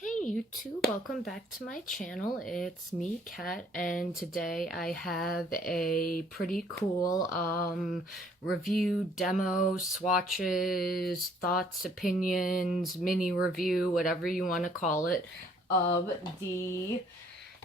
Hey YouTube, welcome back to my channel. It's me, Kat, and today I have a pretty cool review, demo, swatches, thoughts, opinions, mini review, whatever you want to call it, of the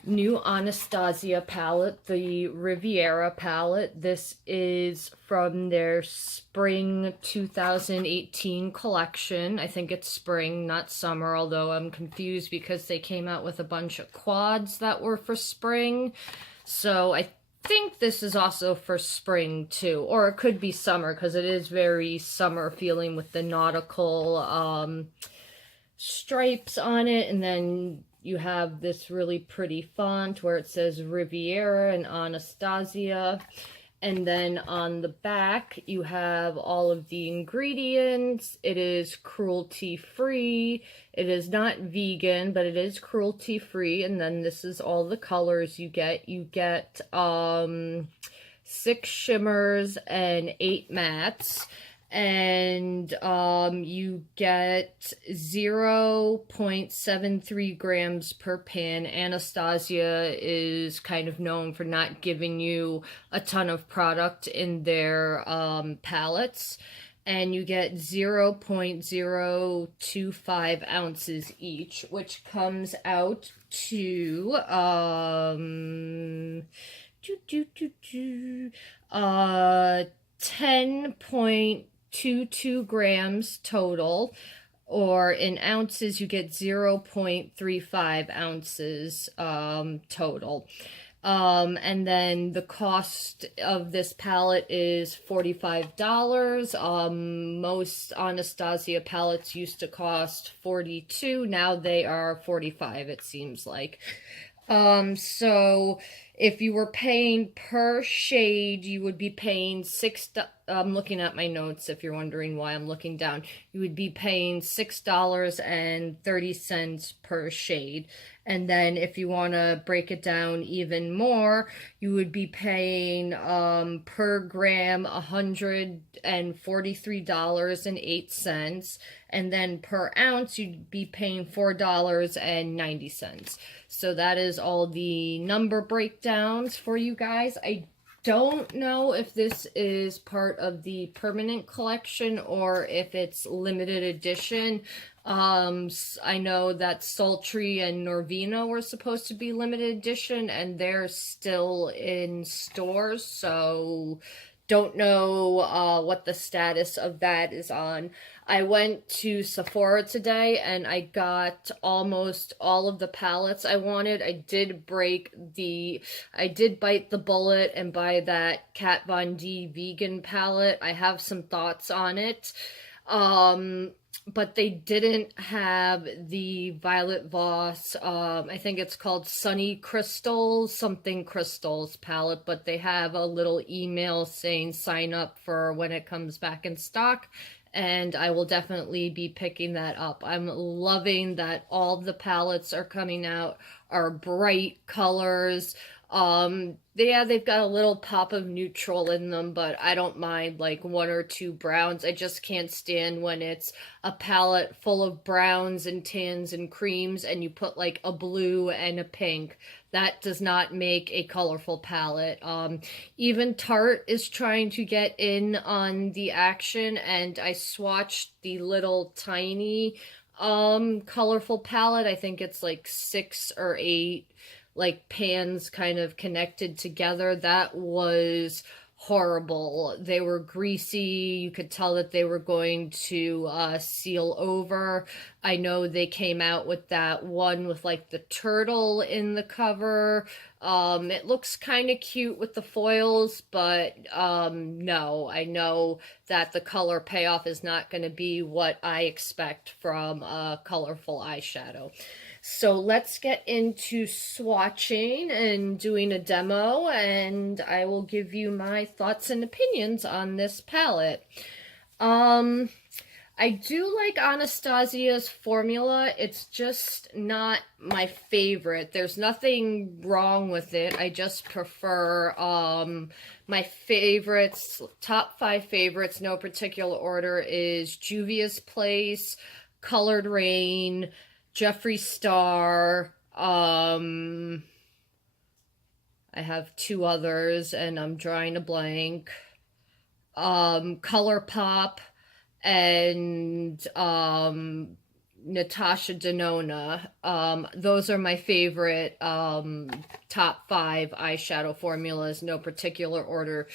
new Anastasia palette, the Riviera palette. This is from their spring 2018 collection. I think it's spring, not summer, although I'm confused because they came out with a bunch of quads that were for spring. So I think this is also for spring too, or it could be summer because it is very summer feeling with the nautical stripes on it, and then you have this really pretty font where it says Riviera and Anastasia. And then on the back, you have all of the ingredients. It is cruelty-free. It is not vegan, but it is cruelty-free. And then this is all the colors you get. You get 6 shimmers and 8 mattes. And you get 0.73 grams per pan. Anastasia is kind of known for not giving you a ton of product in their palettes. And you get 0.025 ounces each, which comes out to 10.22 grams total, or in ounces you get 0.35 ounces total. And then the cost of this palette is $45. Most Anastasia palettes used to cost $42. Now they are $45, it seems like. So if you were paying per shade, you would be paying I'm looking at my notes if you're wondering why I'm looking down. You would be paying $6.30 per shade. And then if you want to break it down even more, you would be paying per gram $143.08. And then per ounce, you'd be paying $4.90. So that is all the number breakdowns for you guys. I don't know if this is part of the permanent collection or if it's limited edition. I know that Sultry and Norvina were supposed to be limited edition, and they're still in stores, so don't know what the status of that is on. I went to Sephora today and I got almost all of the palettes I wanted. I did bite the bullet and buy that Kat Von D vegan palette. I have some thoughts on it. But they didn't have the Violet Voss, I think it's called Sunny Crystals, something crystals palette, but they have a little email saying sign up for when it comes back in stock, and I will definitely be picking that up. I'm loving that all the palettes are coming out, are bright colors. They've got a little pop of neutral in them, but I don't mind like 1 or 2 browns. I just can't stand when it's a palette full of browns and tans and creams and you put like a blue and a pink. That does not make a colorful palette. Even Tarte is trying to get in on the action, and I swatched the little tiny colorful palette. I think it's like 6 or 8 like pans kind of connected together. That was horrible. They were greasy. You could tell that they were going to seal over. I know they came out with that one with like the turtle in the cover. It looks kind of cute with the foils, but no, I know that the color payoff is not going to be what I expect from a colorful eyeshadow. So let's get into swatching and doing a demo, and I will give you my thoughts and opinions on this palette. I do like Anastasia's formula. It's just not my favorite. There's nothing wrong with it. I just prefer my favorites, top 5 favorites, no particular order, is Juvia's Place, Colored Rain, Jeffree Star. I have two others, and I'm drawing a blank. ColourPop and Natasha Denona. Those are my favorite top 5 eyeshadow formulas, no particular order.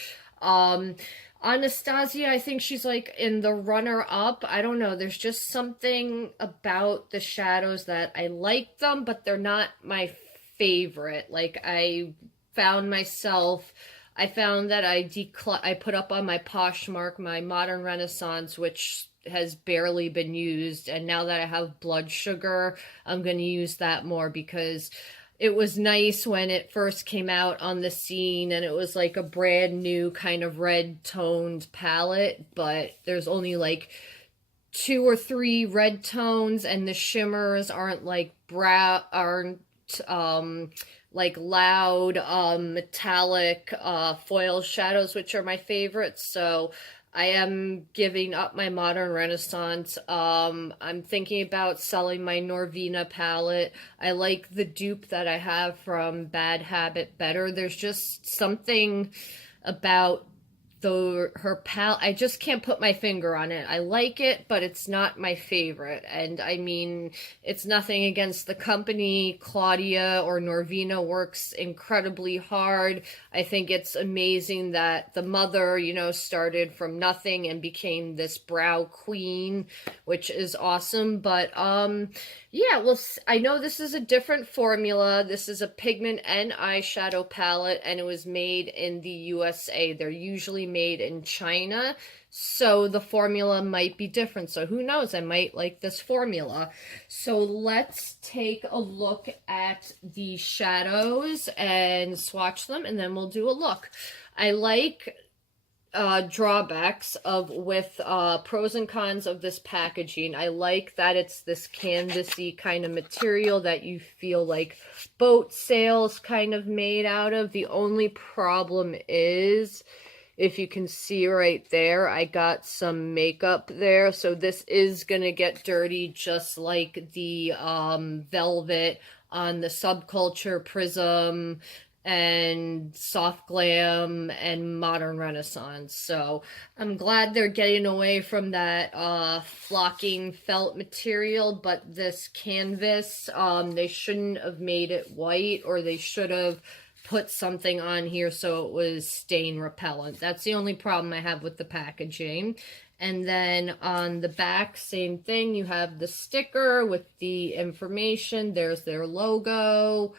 Anastasia, I think she's like in the runner-up. I don't know. There's just something about the shadows that I like them, but they're not my favorite. Like I found that I put up on my Poshmark my Modern Renaissance, which has barely been used, and now that I have blood sugar, I'm going to use that more because it was nice when it first came out on the scene and it was like a brand new kind of red toned palette, but there's only like 2 or 3 red tones, and the shimmers aren't like like loud metallic foil shadows, which are my favorites. So I am giving up my Modern Renaissance. I'm thinking about selling my Norvina palette. I like the dupe that I have from Bad Habit better. There's just something about her palette. I just can't put my finger on it. I like it, but it's not my favorite. And I mean, it's nothing against the company. Claudia or Norvina works incredibly hard. I think it's amazing that the mother, you know, started from nothing and became this brow queen, which is awesome. But yeah, well, I know this is a different formula. This is a pigment and eyeshadow palette, and it was made in the USA. They're usually made in China, so the formula might be different. So who knows? I might like this formula. So let's take a look at the shadows and swatch them, and then we'll do a look. I like drawbacks with pros and cons of this packaging. I like that it's this canvasy kind of material that you feel like boat sails kind of made out of. The only problem is, if you can see right there, I got some makeup there, so this is gonna get dirty just like the velvet on the Subculture Prism and Soft Glam and Modern Renaissance. So I'm glad they're getting away from that flocking felt material, but this canvas, they shouldn't have made it white, or they should have put something on here so it was stain repellent. That's the only problem I have with the packaging. And then on the back, same thing. You have the sticker with the information. There's their logo.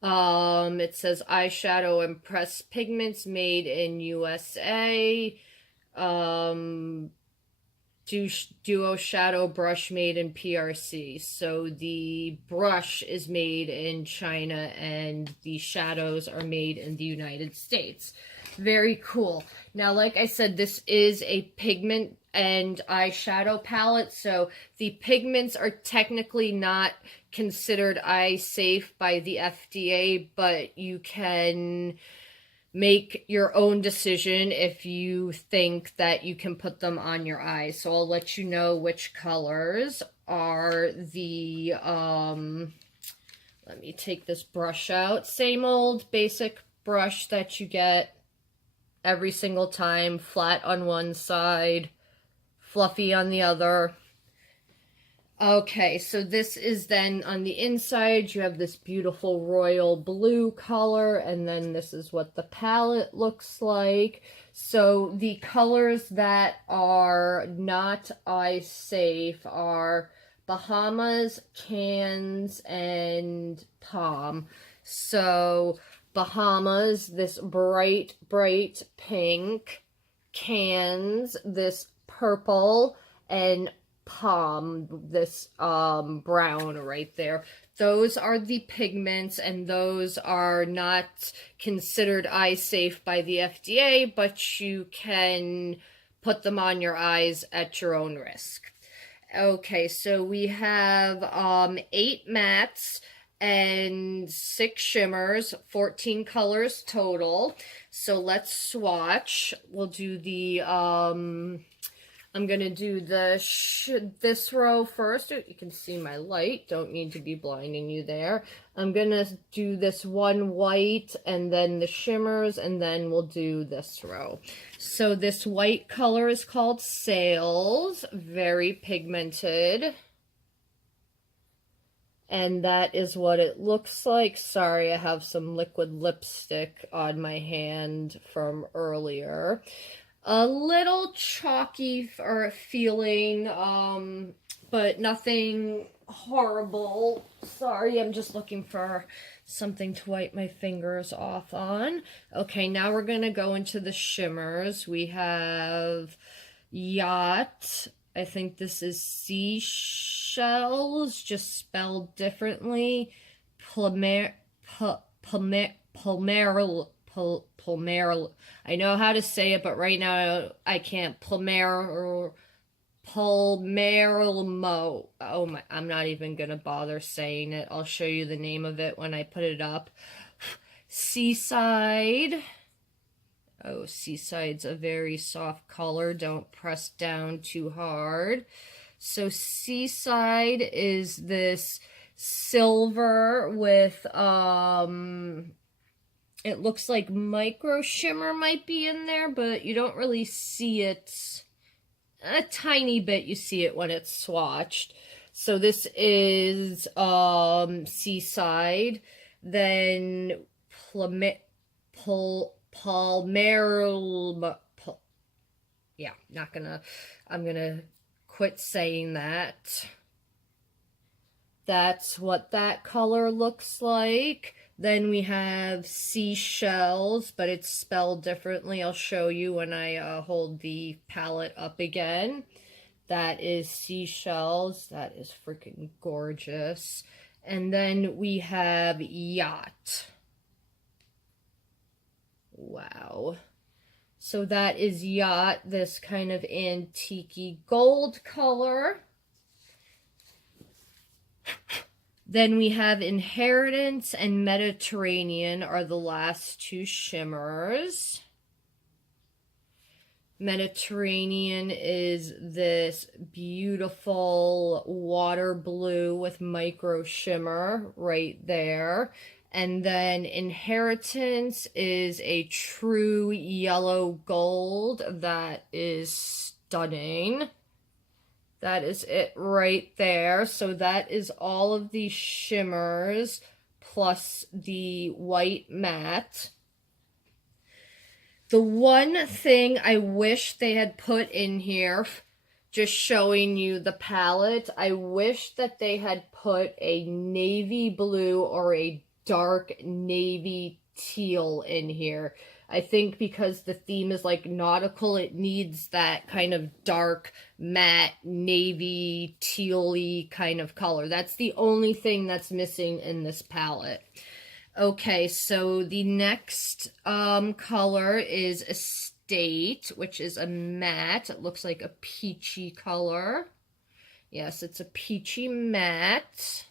It says eyeshadow and pressed pigments made in USA. Duo shadow brush made in PRC. So the brush is made in China and the shadows are made in the United States. Very cool. Now, like I said, this is a pigment and eyeshadow palette, so the pigments are technically not considered eye safe by the FDA, but you can make your own decision if you think that you can put them on your eyes. So I'll let you know which colors are the, let me take this brush out. Same old basic brush that you get every single time, flat on one side, fluffy on the other. Okay, so this is then on the inside, you have this beautiful royal blue color, and then this is what the palette looks like. So the colors that are not eye safe are Bahamas, Cannes, and Palm. So Bahamas, this bright, bright pink, Cannes, this purple, and Palm, this brown right there. Those are the pigments, and those are not considered eye safe by the FDA, but you can put them on your eyes at your own risk. Okay, so we have 8 mattes and 6 shimmers, 14 colors total. So let's swatch. We'll do the I'm I'm going to do the this row first. You can see my light. Don't need to be blinding you there. I'm going to do this one white and then the shimmers, and then we'll do this row. So this white color is called Sails, very pigmented. And that is what it looks like. Sorry, I have some liquid lipstick on my hand from earlier. A little chalky or feeling, but nothing horrible. Sorry, I'm just looking for something to wipe my fingers off on. Okay, now we're going to go into the shimmers. We have Yacht. I think this is seashells, just spelled differently. Palmeral. I know how to say it, but right now I can't. Palmermo. Oh my, I'm not even gonna bother saying it. I'll show you the name of it when I put it up. Seaside. Oh, Seaside's a very soft color. Don't press down too hard. So Seaside is this silver with, it looks like micro shimmer might be in there, but you don't really see it. A tiny bit you see it when it's swatched. So this is Seaside. Then Palmeral, yeah, I'm gonna quit saying that. That's what that color looks like. Then we have seashells, but it's spelled differently. I'll show you when I hold the palette up again. That is seashells. That is freaking gorgeous. And then we have Yacht. Wow. So that is Yacht, this kind of antique gold color. Then we have Inheritance and Mediterranean are the last two shimmers. Mediterranean is this beautiful water blue with micro shimmer right there. And then Inheritance is a true yellow gold that is stunning. That is it right there. So that is all of the shimmers plus the white matte. The one thing I wish they had put in here, just showing you the palette, I wish that they had put a navy blue or a dark navy teal in here. I think because the theme is like nautical, it needs that kind of dark, matte, navy, teal-y kind of color. That's the only thing that's missing in this palette. Okay, so the next color is Estate, which is a matte. It looks like a peachy color. Yes, it's a peachy matte.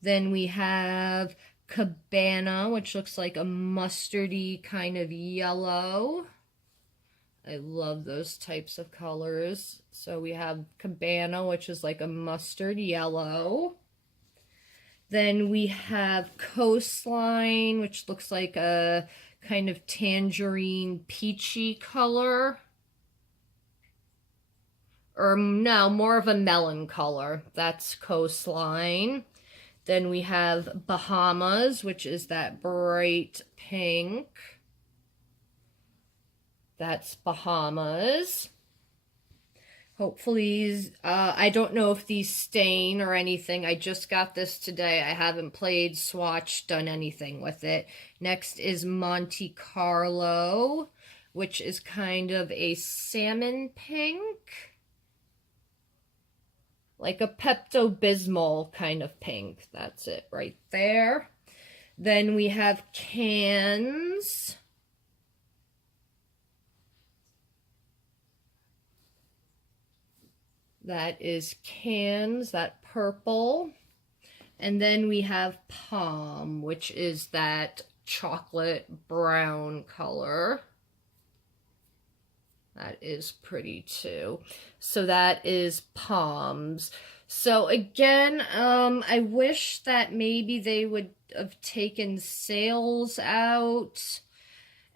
Then we have Cabana, which looks like a mustardy kind of yellow. I love those types of colors. So we have Cabana, which is like a mustard yellow. Then we have Coastline, which looks like a kind of tangerine peachy color. Or no, more of a melon color. That's Coastline. Then we have Bahamas, which is that bright pink. That's Bahamas. Hopefully, I don't know if these stain or anything. I just got this today. I haven't played, swatched, done anything with it. Next is Monte Carlo, which is kind of a salmon pink. Like a Pepto-Bismol kind of pink. That's it right there. Then we have Cans. That is Cans, that purple. And then we have Palm, which is that chocolate brown color. That is pretty too. So that is Palms. So again, I wish that maybe they would have taken Sails out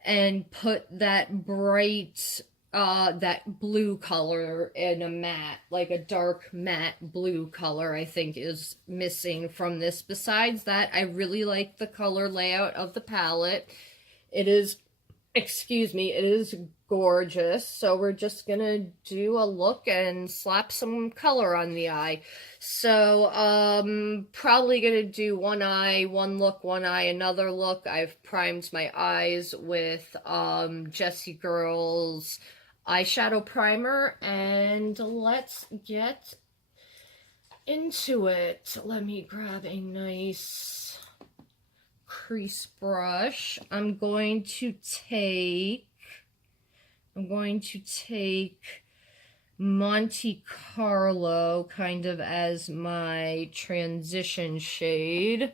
and put that bright, that blue color in a matte, like a dark matte blue color, I think is missing from this. Besides that, I really like the color layout of the palette. It is, excuse me, it is gorgeous. So we're just gonna do a look and slap some color on the eye. So probably gonna do one eye, one look, one eye, another look. I've primed my eyes with Jessie Girl's eyeshadow primer, and let's get into it. Let me grab a nice crease brush. I'm going to take Monte Carlo kind of as my transition shade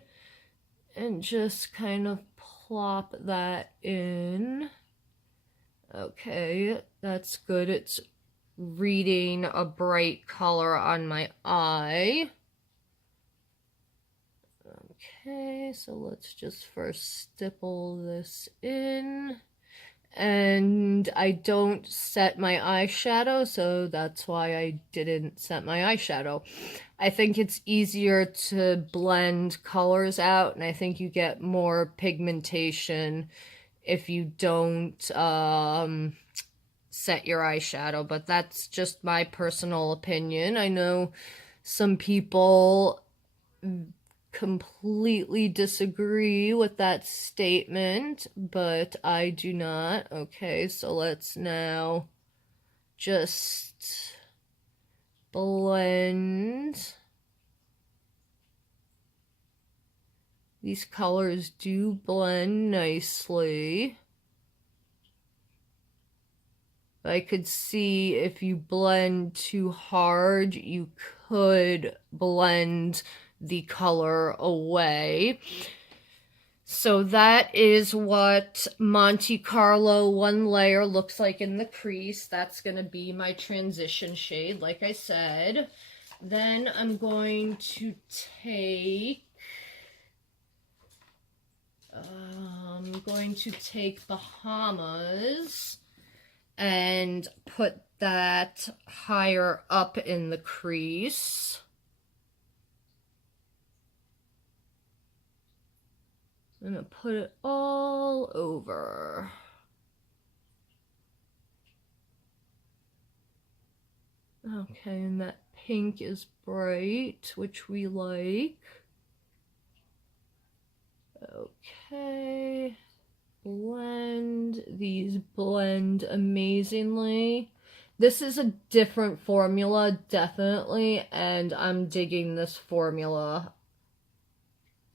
and just kind of plop that in. Okay, that's good. It's reading a bright color on my eye. Okay, so let's just first stipple this in. And I don't set my eyeshadow, so that's why I didn't set my eyeshadow. I think it's easier to blend colors out, and I think you get more pigmentation if you don't set your eyeshadow, but that's just my personal opinion. I know some people completely disagree with that statement, but I do not. Okay, so let's now just blend. These colors do blend nicely. I could see if you blend too hard, you could blend the color away. So that is what Monte Carlo one layer looks like in the crease. That's going to be my transition shade, like I said. Then I'm going to take Bahamas and put that higher up in the crease. I'm gonna put it all over. Okay, and that pink is bright, which we like. Okay, blend. These blend amazingly. This is a different formula, definitely, and I'm digging this formula.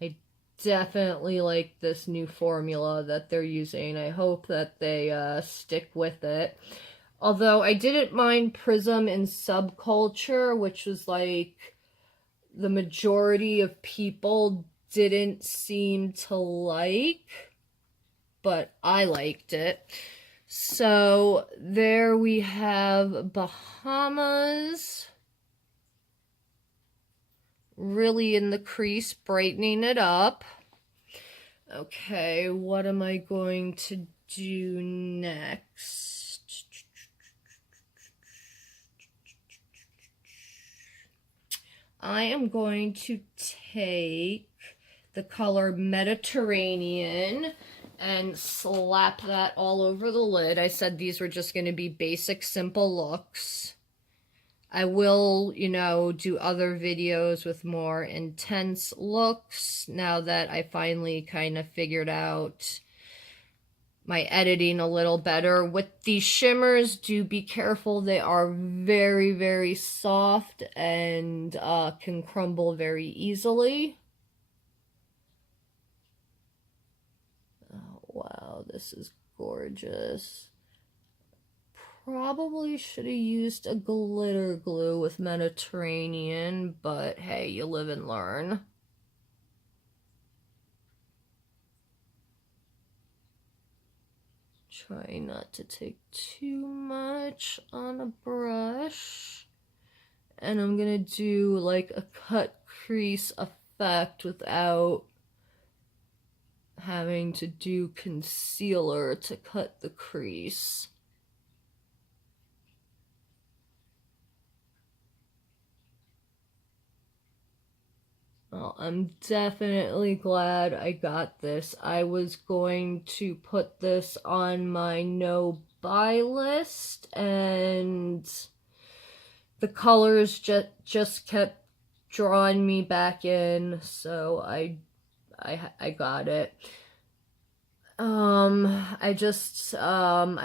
I definitely like this new formula that they're using. I hope that they stick with it. Although I didn't mind Prism in Subculture, which was like the majority of people didn't seem to like, but I liked it. So there we have Bahamas, really in the crease, brightening it up. Okay, what am I going to do next? I am going to take the color Mediterranean and slap that all over the lid. I said these were just going to be basic, simple looks. I will, you know, do other videos with more intense looks now that I finally kind of figured out my editing a little better. With these shimmers, do be careful. They are very, very soft and can crumble very easily. Oh, wow, this is gorgeous. Probably should have used a glitter glue with Mediterranean, but hey, you live and learn. Try not to take too much on a brush. And I'm gonna do like a cut crease effect without having to do concealer to cut the crease. Well, I'm definitely glad I got this. I was going to put this on my no buy list, and the colors just kept drawing me back in, so I got it. I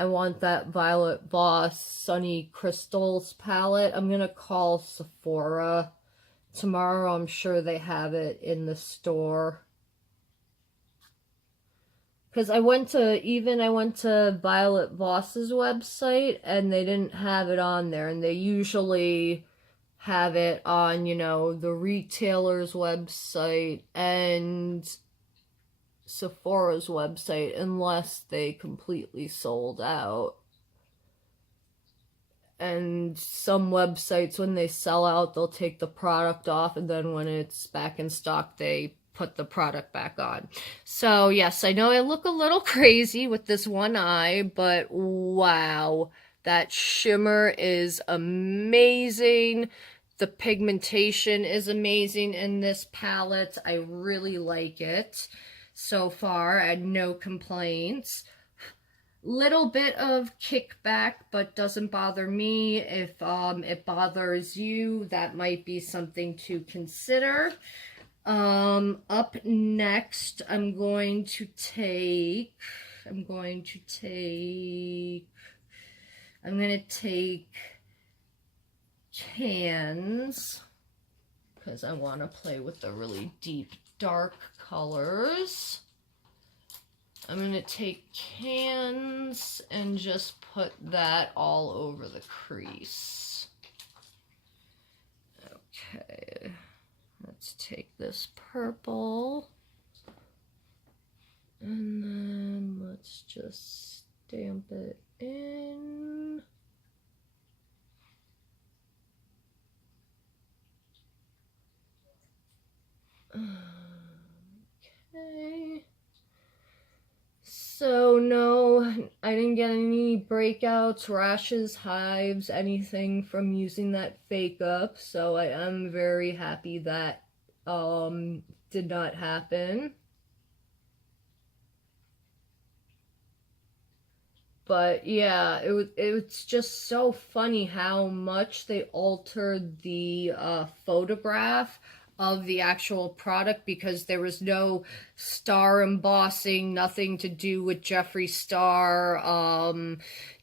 want that Violet Voss Sunny Crystals palette. I'm gonna call Sephora tomorrow. I'm sure they have it in the store. Because I went to Violet Voss's website and they didn't have it on there, and they usually have it on, you know, the retailer's website and Sephora's website unless they completely sold out. And some websites, when they sell out, they'll take the product off, and then when it's back in stock, they put the product back on. So yes, I know I look a little crazy with this one eye, but wow, that shimmer is amazing. The pigmentation is amazing in this palette. I really like it so far. I had no complaints. Little bit of kickback, but doesn't bother me. If it bothers you, that might be something to consider. Up next, I'm going to take cans, because I want to play with the really deep dark colors. I'm going to take cans and just put that all over the crease. Okay, let's take this purple, and then let's just stamp it in. Okay. So no, I didn't get any breakouts, rashes, hives, anything from using that fake up, so I am very happy that did not happen. But yeah, it's just so funny how much they altered the photograph of the actual product, because there was no star embossing, nothing to do with Jeffree Star,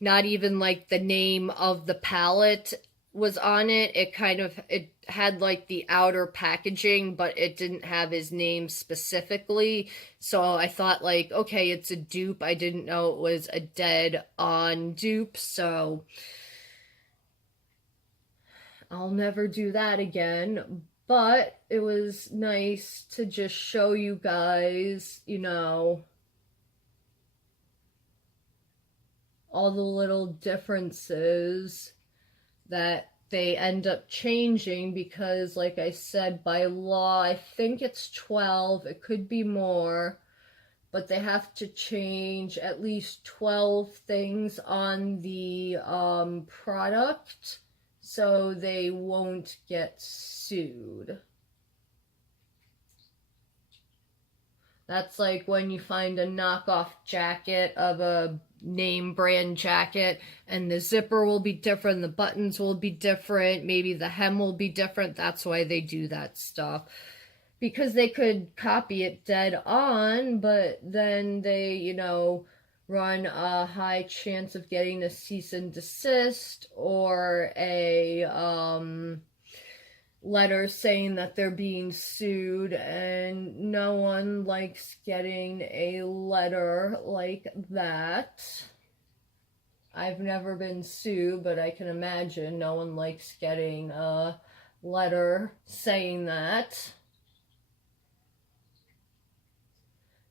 not even like the name of the palette was on it. It had like the outer packaging, but it didn't have his name specifically. So I thought like, okay, it's a dupe. I didn't know it was a dead on dupe, so I'll never do that again. But it was nice to just show you guys, you know, all the little differences that they end up changing, because like I said, by law, I think it's 12, it could be more, but they have to change at least 12 things on the product so they won't get sued. That's like when you find a knockoff jacket of a name brand jacket, and the zipper will be different, the buttons will be different, maybe the hem will be different. That's why they do that stuff, because they could copy it dead on, but then they, you know, run a high chance of getting a cease and desist or a letter saying that they're being sued, and no one likes getting a letter like that. I've never been sued, but I can imagine no one likes getting a letter saying that.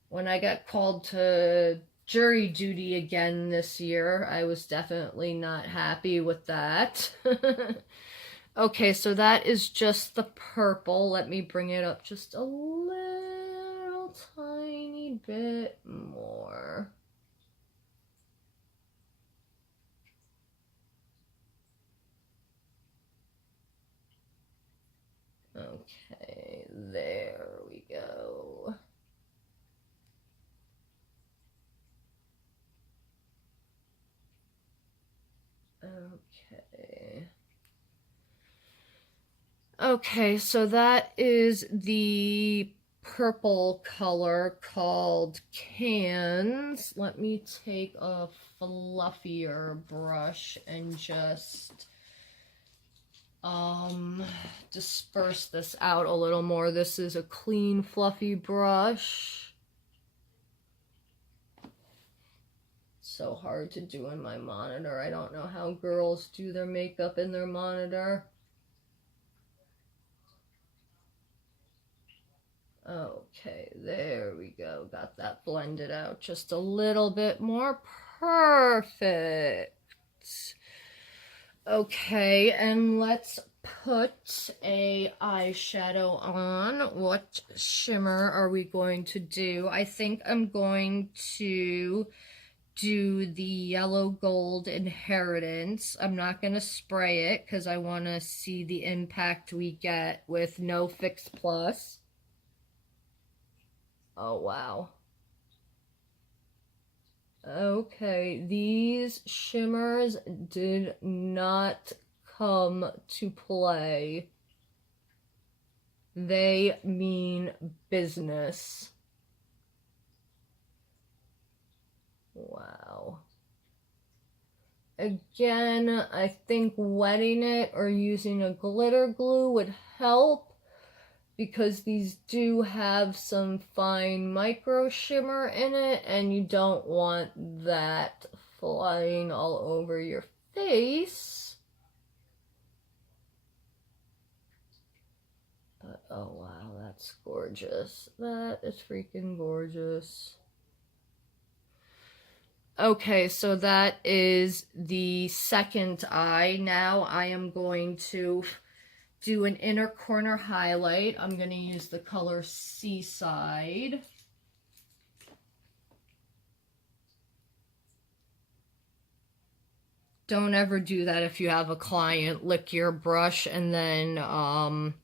When I got called to jury duty again this year. I was definitely not happy with that. Okay, so that is just the purple. Let me bring it up just a little tiny bit more. Okay, there we go. Okay. Okay, so that is the purple color called Cans. Let me take a fluffier brush and just disperse this out a little more. This is a clean, fluffy brush. So hard to do in my monitor. I don't know how girls do their makeup in their monitor. Okay, there we go. Got that blended out just a little bit more. Perfect. Okay, and let's put a eyeshadow on. What shimmer are we going to do? I think I'm going to do the yellow gold inheritance. I'm not going to spray it because I want to see the impact we get with no Fix Plus. Oh, wow. Okay, these shimmers did not come to play. They mean business. Wow. Again, I think wetting it or using a glitter glue would help, because these do have some fine micro shimmer in it, and you don't want that flying all over your face. But oh wow, that's gorgeous. That is freaking gorgeous. Okay, so that is the second eye. Now I am going to do an inner corner highlight. I'm going to use the color Seaside. Don't ever do that if you have a client. Lick your brush and then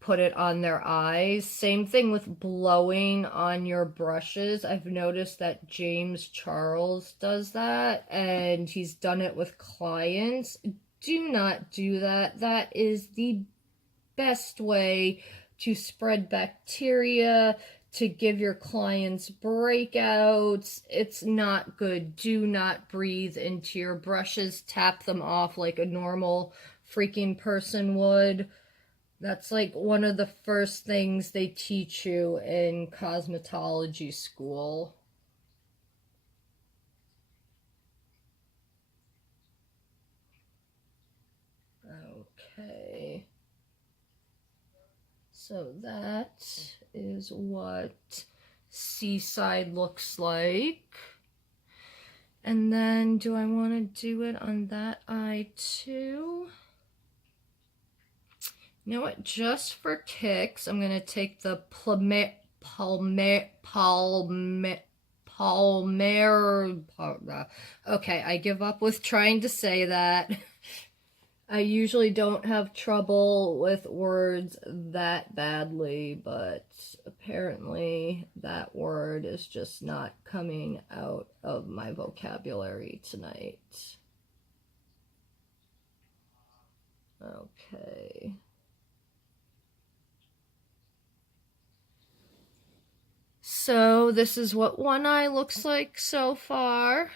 put it on their eyes. Same thing with blowing on your brushes. I've noticed that James Charles does that, and he's done it with clients. Do not do that. That is the best way to spread bacteria, to give your clients breakouts. It's not good. Do not breathe into your brushes. Tap them off like a normal freaking person would. That's like one of the first things they teach you in cosmetology school. Okay. So that is what Seaside looks like. And then do I want to do it on that eye too? You know what? Just for kicks, I'm going to take the okay, I give up with trying to say that. I usually don't have trouble with words that badly, but apparently that word is just not coming out of my vocabulary tonight. Okay. So this is what one eye looks like so far.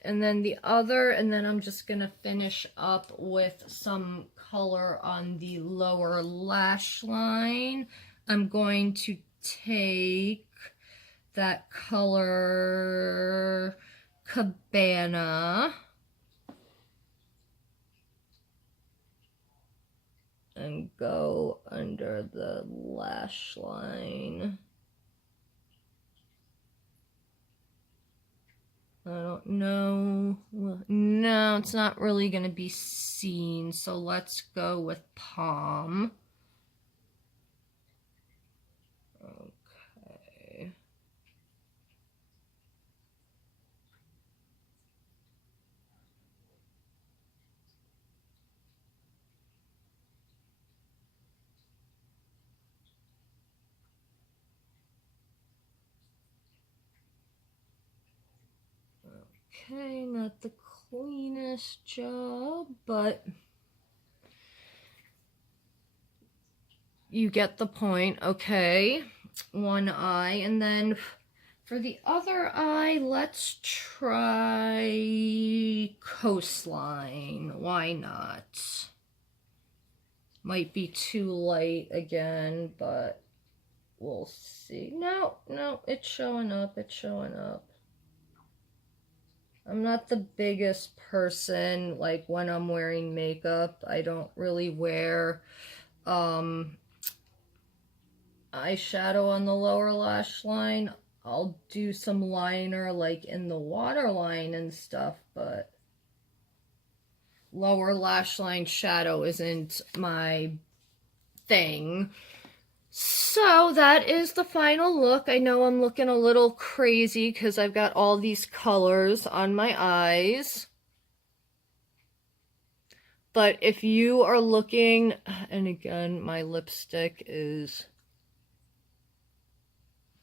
And then the other, and then I'm just going to finish up with some color on the lower lash line. I'm going to take that color Cabana and go under the lash line. I don't know. Well, no, it's not really going to be seen. So let's go with palm. Okay. Okay, not the cleanest job, but you get the point. Okay, one eye, and then for the other eye, let's try coastline. Why not? Might be too light again, but we'll see. No, no, it's showing up. It's showing up. I'm not the biggest person, like when I'm wearing makeup. I don't really wear eyeshadow on the lower lash line. I'll do some liner like in the waterline and stuff, but lower lash line shadow isn't my thing. So that is the final look. I know I'm looking a little crazy because I've got all these colors on my eyes. But if you are looking, and again, my lipstick is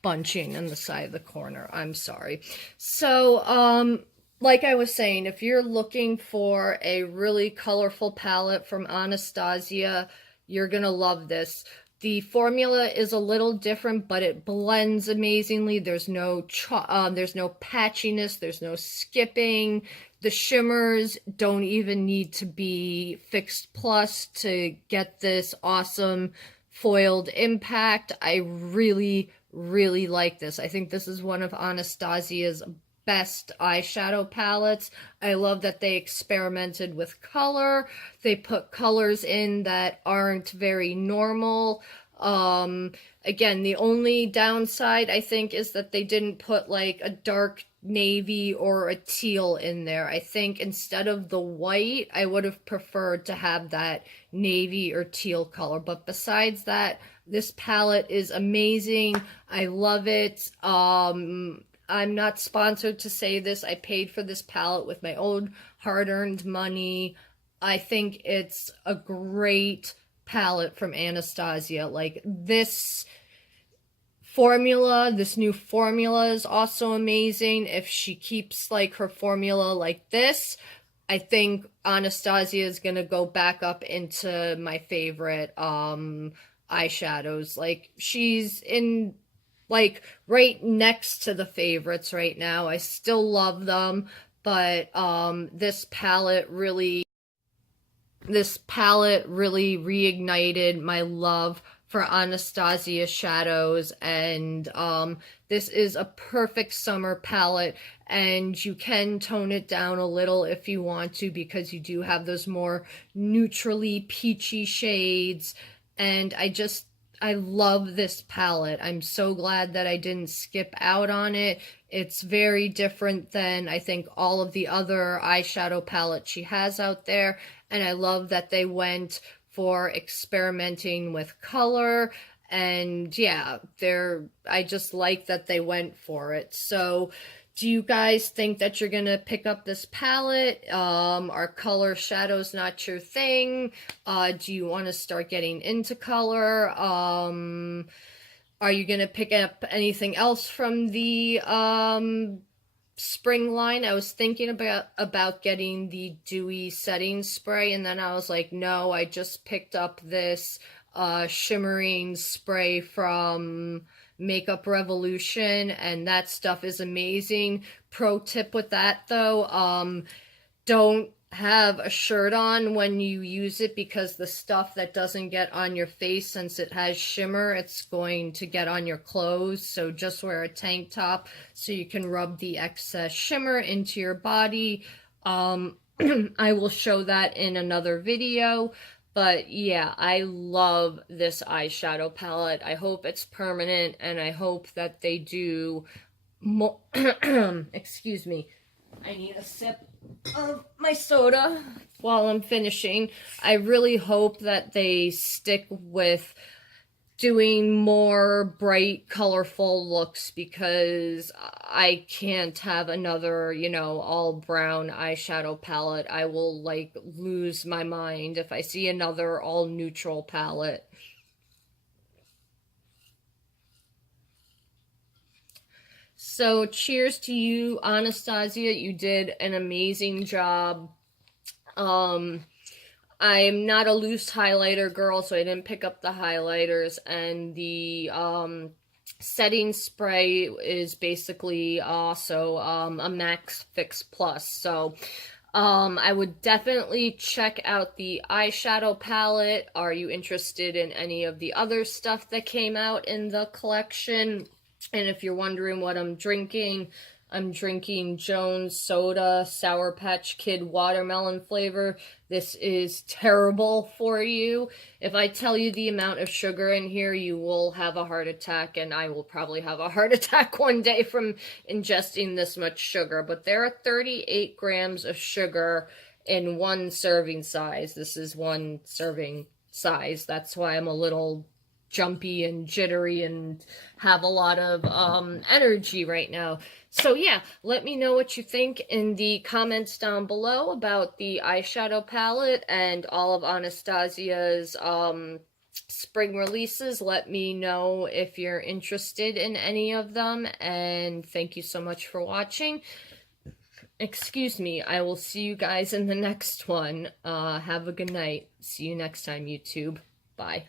bunching in the side of the corner. I'm sorry. So, like I was saying, if you're looking for a really colorful palette from Anastasia, you're gonna love this. The formula is a little different, but it blends amazingly. There's no patchiness. There's no skipping. The shimmers don't even need to be fixed plus to get this awesome foiled impact. I really, really like this. I think this is one of Anastasia's best eyeshadow palettes. I love that they experimented with color. They put colors in that aren't very normal. Again, the only downside I think is that they didn't put like a dark navy or a teal in there. I think instead of the white, I would have preferred to have that navy or teal color. But besides that, this palette is amazing. I love it. I'm not sponsored to say this. I paid for this palette with my own hard-earned money. I think it's a great palette from Anastasia. Like this formula, this new formula is also amazing. If she keeps like her formula like this, I think Anastasia is gonna go back up into my favorite eyeshadows. Like she's in like right next to the favorites right now. I still love them, but this palette really reignited my love for Anastasia shadows, and this is a perfect summer palette, and you can tone it down a little if you want to because you do have those more neutrally peachy shades, and I love this palette. I'm so glad that I didn't skip out on it. It's very different than I think all of the other eyeshadow palettes she has out there, and I love that they went for experimenting with color, and yeah, I just like that they went for it. So do you guys think that you're gonna pick up this palette? Are color shadows not your thing? Do you want to start getting into color? Are you gonna pick up anything else from the spring line? I was thinking about getting the dewy setting spray, and then I was like, no, I just picked up this shimmering spray from Makeup Revolution, and that stuff is amazing. Pro tip with that though, don't have a shirt on when you use it because the stuff that doesn't get on your face, since it has shimmer, it's going to get on your clothes. So just wear a tank top so you can rub the excess shimmer into your body. I will show that in another video. But yeah, I love this eyeshadow palette. I hope it's permanent, and I hope that they do more excuse me, I need a sip of my soda while I'm finishing. I really hope that they stick with doing more bright, colorful looks, because I can't have another, you know, all brown eyeshadow palette. I will, like, lose my mind if I see another all neutral palette. So cheers to you, Anastasia. You did an amazing job. Um, I'm not a loose highlighter girl, so I didn't pick up the highlighters, and the setting spray is basically also a Max Fix Plus. So I would definitely check out the eyeshadow palette. Are you interested in any of the other stuff that came out in the collection? And if you're wondering what I'm drinking Jones Soda Sour Patch Kid watermelon flavor. This is terrible for you. If I tell you the amount of sugar in here, you will have a heart attack, and I will probably have a heart attack one day from ingesting this much sugar. But there are 38 grams of sugar in one serving size. This is one serving size. That's why I'm a little jumpy and jittery and have a lot of energy right now. So yeah, let me know what you think in the comments down below about the eyeshadow palette and all of Anastasia's spring releases. Let me know if you're interested in any of them, and thank you so much for watching. Excuse me, I will see you guys in the next one. Have a good night. See you next time, YouTube. Bye.